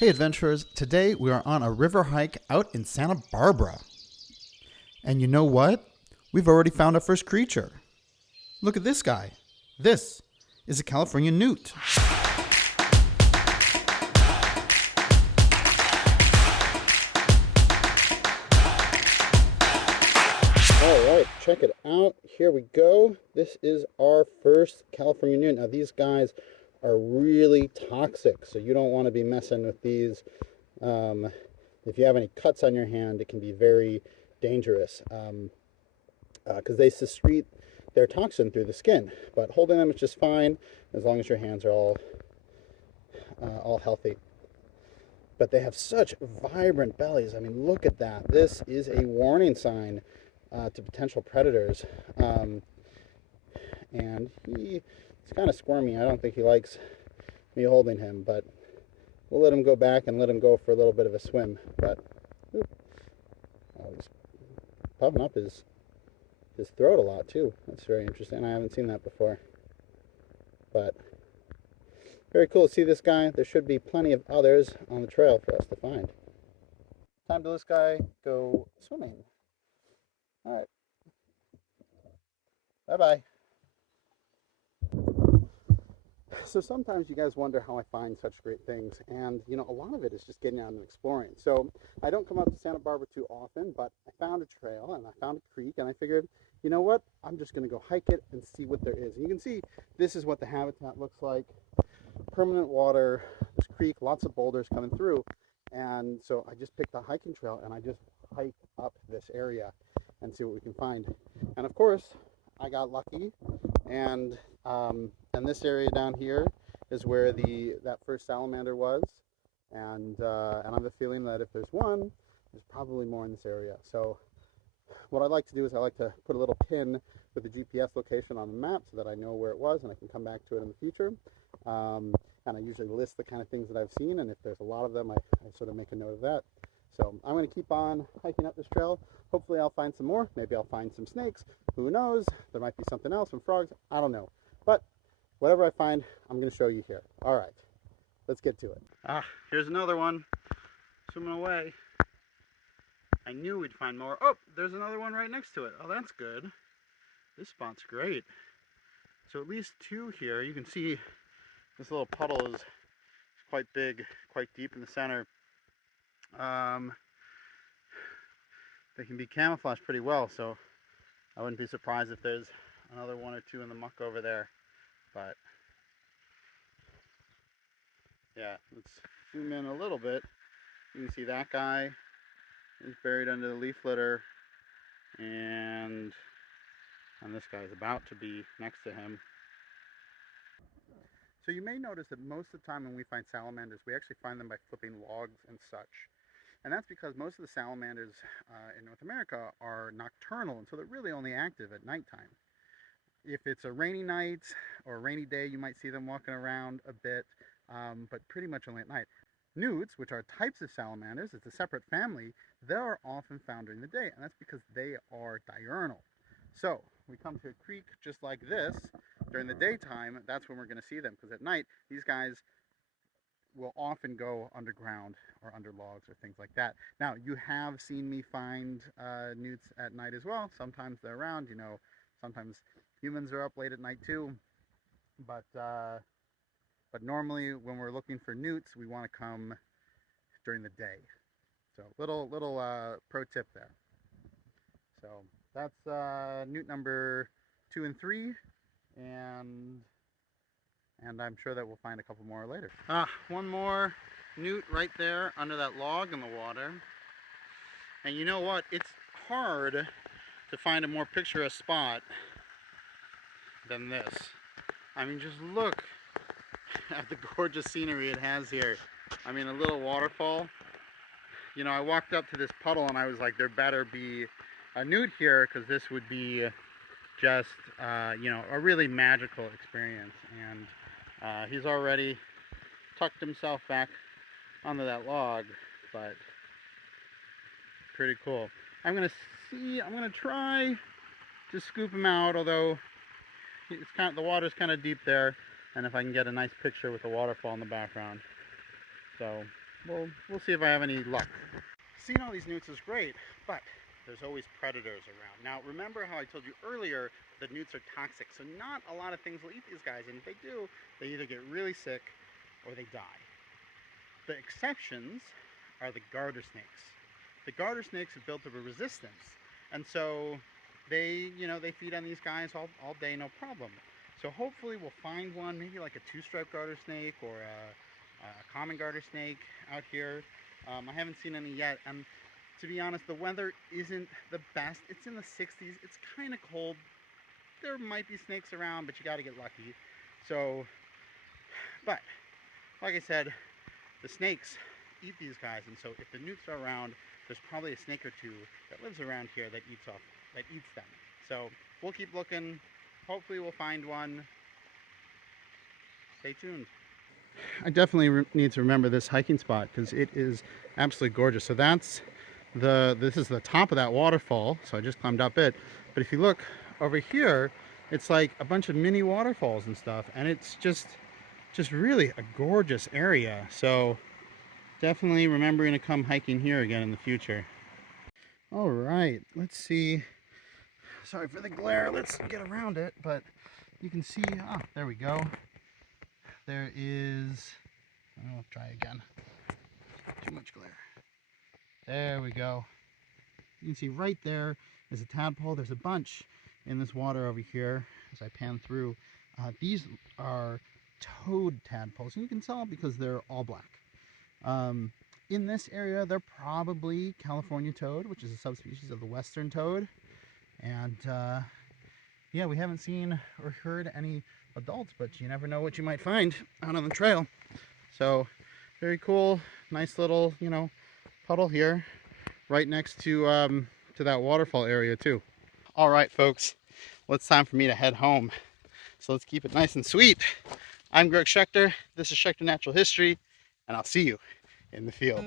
Hey adventurers, today we are on a river hike out in Santa Barbara. And you know what? We've already found our first creature. Look at this guy. This is a California newt. Alright, check it out. Here we go. This is our first California newt. Now these guys are really toxic, so you don't want to be messing with these. If you have any cuts on your hand, it can be very dangerous because they secrete their toxin through the skin. But holding them is just fine as long as your hands are all healthy. But they have such vibrant bellies. I mean, look at that. This is a warning sign to potential predators. And he's kind of squirmy. I don't think he likes me holding him, but we'll let him go back and let him go for a little bit of a swim. But he's puffing up his throat a lot too. That's very interesting. I haven't seen that before. But very cool to see this guy. There should be plenty of others on the trail for us to find. Time to let this guy go swimming. All right. Bye-bye. So sometimes you guys wonder how I find such great things, and you know, a lot of it is just getting out and exploring. So I don't come up to Santa Barbara too often, but I found a trail and I found a creek, and I figured, you know what, I'm just going to go hike it and see what there is. And you can see this is what the habitat looks like. Permanent water, this creek, lots of boulders coming through, and so I just picked a hiking trail and I just hike up this area and see what we can find. And of course I got lucky, and this area down here is where that first salamander was, and I have a feeling that if there's one, there's probably more in this area. So what I like to do is I like to put a little pin with the GPS location on the map so that I know where it was and I can come back to it in the future. And I usually list the kind of things that I've seen, and if there's a lot of them, I sort of make a note of that. So I'm going to keep on hiking up this trail. Hopefully I'll find some more. Maybe I'll find some snakes. Who knows? There might be something else, some frogs. I don't know. But whatever I find, I'm going to show you here. All right, let's get to it. Here's another one swimming away. I knew we'd find more. Oh, there's another one right next to it. Oh, that's good. This spot's great. So at least two here. You can see this little puddle is quite big, quite deep in the center. They can be camouflaged pretty well, so I wouldn't be surprised if there's another one or two in the muck over there. But yeah, let's zoom in a little bit. You can see that guy is buried under the leaf litter, and this guy is about to be next to him. So you may notice that most of the time when we find salamanders, we actually find them by flipping logs and such. And that's because most of the salamanders in North America are nocturnal, and so they're really only active at nighttime. If it's a rainy night or a rainy day, you might see them walking around a bit, but pretty much only at night. Newts, which are types of salamanders, it's a separate family, they are often found during the day, and that's because they are diurnal. So we come to a creek just like this. During the daytime, that's when we're going to see them, because at night, these guys will often go underground or under logs or things like that. Now, you have seen me find newts at night as well. Sometimes they're around, you know, sometimes humans are up late at night too. But normally when we're looking for newts, we want to come during the day. So little pro tip there. So that's newt number 2 and 3, and I'm sure that we'll find a couple more later. One more newt right there under that log in the water. And you know what? It's hard to find a more picturesque spot than this. I mean, just look at the gorgeous scenery it has here. I mean, a little waterfall. You know, I walked up to this puddle and I was like, there better be a newt here, because this would be just, you know, a really magical experience. And he's already tucked himself back onto that log, but pretty cool. I'm gonna try to scoop him out, although it's the water's kind of deep there, and if I can get a nice picture with the waterfall in the background. So we'll see if I have any luck. Seeing all these newts is great, but there's always predators around. Now, remember how I told you earlier that newts are toxic, so not a lot of things will eat these guys, and if they do, they either get really sick or they die. The exceptions are the garter snakes. The garter snakes have built up a resistance, and so they feed on these guys all day, no problem. So hopefully we'll find one, maybe like a two-striped garter snake or a common garter snake out here. I haven't seen any yet, and to be honest, the weather isn't the best. It's in the 60s. It's kind of cold. There might be snakes around, but you got to get lucky. So, but like I said, the snakes eat these guys, and so if the newts are around, there's probably a snake or two that lives around here that eats them. So we'll keep looking. Hopefully we'll find one. Stay tuned. I definitely need to remember this hiking spot because it is absolutely gorgeous. So this is the top of that waterfall. So I just climbed up it. But if you look over here, it's like a bunch of mini waterfalls and stuff, and it's just really a gorgeous area. So definitely remembering to come hiking here again in the future. All right, let's see. Sorry for the glare. Let's get around it, but you can see. Ah, there we go. There is, I'll try again. Too much glare. There we go. You can see right there is a tadpole. There's a bunch in this water over here as I pan through. These are toad tadpoles, and you can tell because they're all black. In this area, they're probably California toad, which is a subspecies of the western toad. And yeah, we haven't seen or heard any adults, but you never know what you might find out on the trail. So very cool, nice little puddle here right next to that waterfall area too. All right, folks, well, it's time for me to head home, so let's keep it nice and sweet. I'm Greg Schechter, this is Schechter Natural History, and I'll see you in the field.